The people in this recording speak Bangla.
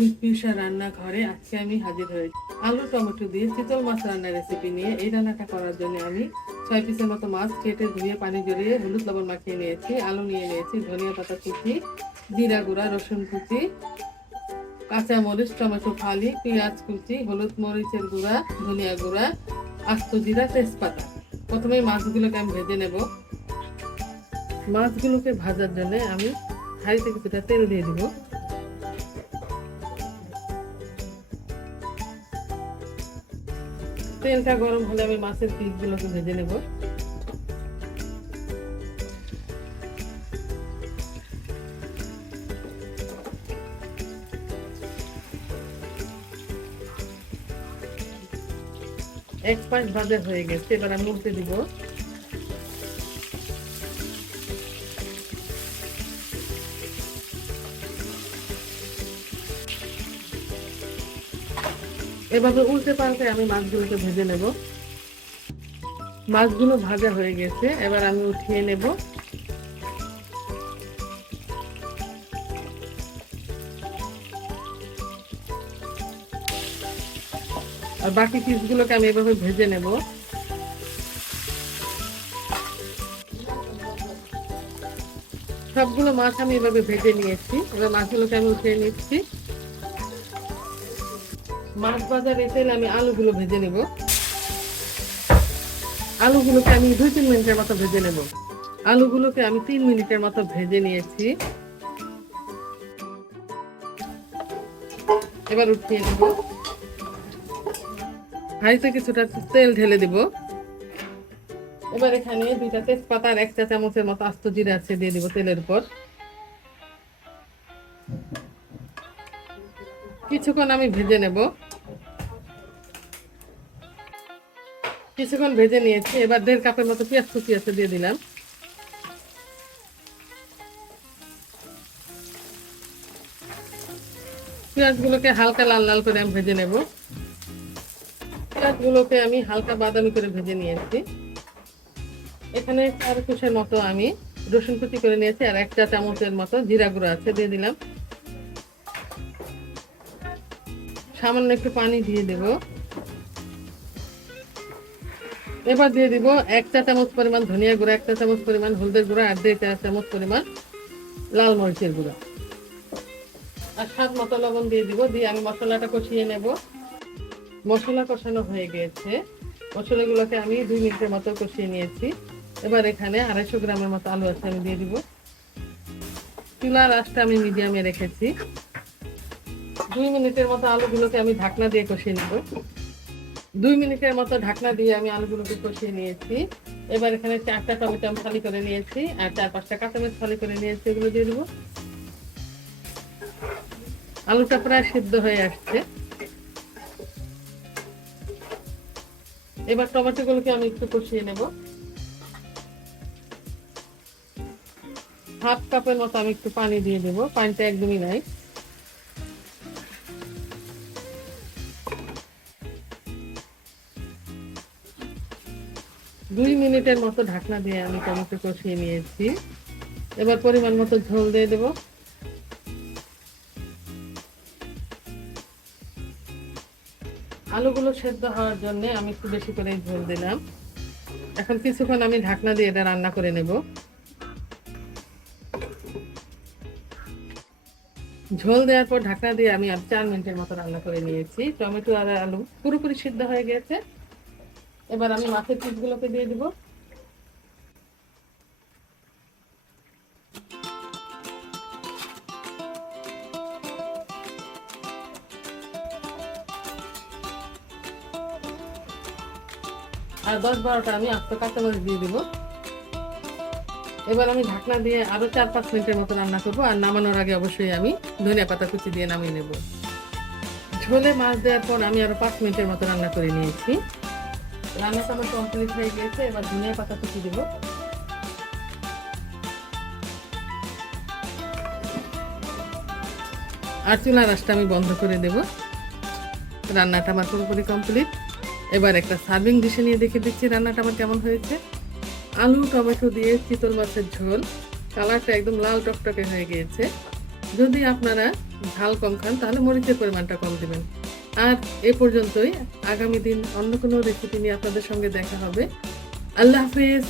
উইপিসা রান্নাঘরে আজকে আমি হাজির হয়েছি। আলু টমেটো দিয়ে চিতল মাছ রান্নার রেসিপি নিয়ে এই রান্নাটা করার জন্য আমি ছয় পিসের মতো মাছ কেটে ধুয়ে পানি জড়িয়ে হলুদ লবণ মাখিয়ে নিয়েছি, আলু নিয়ে নিয়েছি, ধনিয়া পাতা কুচি, জিরা গুঁড়া, রসুন কুচি, কাঁচা মরিচ, টমেটো ফালি, পেঁয়াজ কুচি, হলুদ মরিচের গুঁড়া, ধনিয়া গুঁড়া, আস্ত জিরা, তেজপাতা। প্রথমে মাছগুলোকে আমি ভেজে নেব। মাছগুলোকে ভাজার জন্য আমি হাঁড়িতে কিছুটা তেল দিয়ে দিব। তেলটা গরম হলে আমি মাছের পিসগুলোকে ভেজে নেব। এক পাঁচ ভাজা হয়ে গেছে, এবার আমি উল্টে দিব। এভাবে উল্টে পাল্টে আমি মাছগুলোকে ভেজে নেব। মাছগুলো ভাজা হয়ে গেছে, এবার আমি উঠিয়ে নেব। আর বাকি পিসগুলোকে আমি এভাবে ভেজে নেব। সবগুলো মাছ আমি এভাবে ভেজে নিয়েছি। এবার মাছগুলোকে আমি উঠিয়ে নিচ্ছি। মাছ ভাজা রেখে আমি আলুগুলো ভেজে নেব। আলুগুলোকে আমি দুই তিন মিনিটের মতো ভেজে নেব। আলুগুলোকে আমি তিন মিনিটের মতো ভেজে নিয়েছি। এবার উঠিয়ে নেব। হাঁড়িতে কিছুটা তেল ঢেলে দিব। এবার এখানে দুইটা তেজপাতা আর এক চা চামচের মতো আস্ত জিরা আছে দিয়ে দিব তেলের উপর। কিছুক্ষণ আমি ভেজে নেব। কিছুক্ষণ ভেজে নিয়েছি, এবার দেড় কাপের মতো পেঁয়াজ কুচি আছে দিয়ে দিলাম। পেঁয়াজগুলোকে হালকা লাল লাল করে আমি ভেজে নেব। পেঁয়াজগুলোকে আমি হালকা বাদামি করে ভেজে নিয়েছি। এখানে চার কুশের মতো আমি রসুন কুচি করে নিয়েছি আর একটা চামচের মতো জিরা গুঁড়ো আছে, দিয়ে দিলাম। সামান্য একটু পানি দিয়ে দেব। এবার দিয়ে দিব এক চা চামচ পরিমাণ ধনিয়া গুঁড়া, এক চা চামচ পরিমাণ হলদের গুঁড়া আর দেড় চা চামচ পরিমাণ লাল মরিচের গুঁড়া। আর স্বাদ মতো লবণ দিয়ে দিব, দিয়ে আমি মশলাটা কষিয়ে নেব। মশলা কষানো হয়ে গিয়েছে মশলাগুলোকে আমি দুই মিনিটের মতো কষিয়ে নিয়েছি। এবার এখানে আড়াইশো গ্রামের মতো আলু আছে, আমি দিয়ে দিব। চুলার আঁচটা আমি মিডিয়ামে রেখেছি। দুই মিনিটের মতো আলুগুলোকে আমি ঢাকনা দিয়ে কষিয়ে নেব। দুই মিনিটের মতো ঢাকনা দিয়ে আমি আলুগুলোকে কষিয়ে নিয়েছি। এবার এখানে চারটা টমেটো আমি ফালি করে নিয়েছি, আর চার পাঁচটা কাঁচামরিচ ফালি করে নিয়েছি, এগুলো দিয়ে দেবো। আলুটা প্রায় সিদ্ধ হয়ে আসছে। এবার টমেটো গুলোকে আমি একটু কষিয়ে নেব। হাফ কাপের মতো আমি একটু পানি দিয়ে দেবো, পানিটা একদমই নাই। দুই মিনিটের মতো ঢাকনা দিয়ে আমি টমেটো কষিয়ে নিয়েছি। এবার পরিমাণ মতো ঝোল দিয়ে দেবো। আলুগুলো সেদ্ধ হওয়ার জন্য আমি একটু বেশি করে ঝোল দিলাম। এখন কিছুক্ষণ আমি ঢাকনা দিয়ে এটা রান্না করে নেব। ঝোল দেওয়ার পর ঢাকনা দিয়ে আমি আর চার মিনিটের মতো রান্না করে নিয়েছি। টমেটো আর আলু পুরোপুরি সিদ্ধ হয়ে গেছে। এবার আমি মাছের পিসগুলোকে দিয়ে দিব। আর দশ বারোটা আমি আস্ত কাঁচামরিচ দিয়ে দিব। এবার আমি ঢাকনা দিয়ে আরও চার পাঁচ মিনিটের মতো রান্না করব, আর নামানোর আগে অবশ্যই আমি ধনিয়া পাতা কুচি দিয়ে নামিয়ে নেব। ঝোলে মাছ দেওয়ার পর আমি আরও পাঁচ মিনিটের মতো রান্না করে নিয়েছি। রান্নাটা আমার কমপ্লিট হয়ে গেছে, এবার ধনিয়া পাতা কুচি দিব। আর চুলা রাসটা আমি বন্ধ করে দেব। রান্নাটা আমার পুরোপুরি কমপ্লিট এবার একটা সার্ভিং ডিশে নিয়ে দেখে দিচ্ছি রান্নাটা আমার কেমন হয়েছে। আলু, টমেটো দিয়ে চিতল মাছের ঝোল। কালারটা একদম লাল টকটকে হয়ে গিয়েছে। যদি আপনারা ঝাল কম খান, তাহলে মরিচের পরিমাণটা কম দিবেন। আর এ পর্যন্তই। আগামী দিন অন্য কোনো রেসিপি নিয়ে আপনাদের সঙ্গে দেখা হবে। আল্লাহ হাফিজ।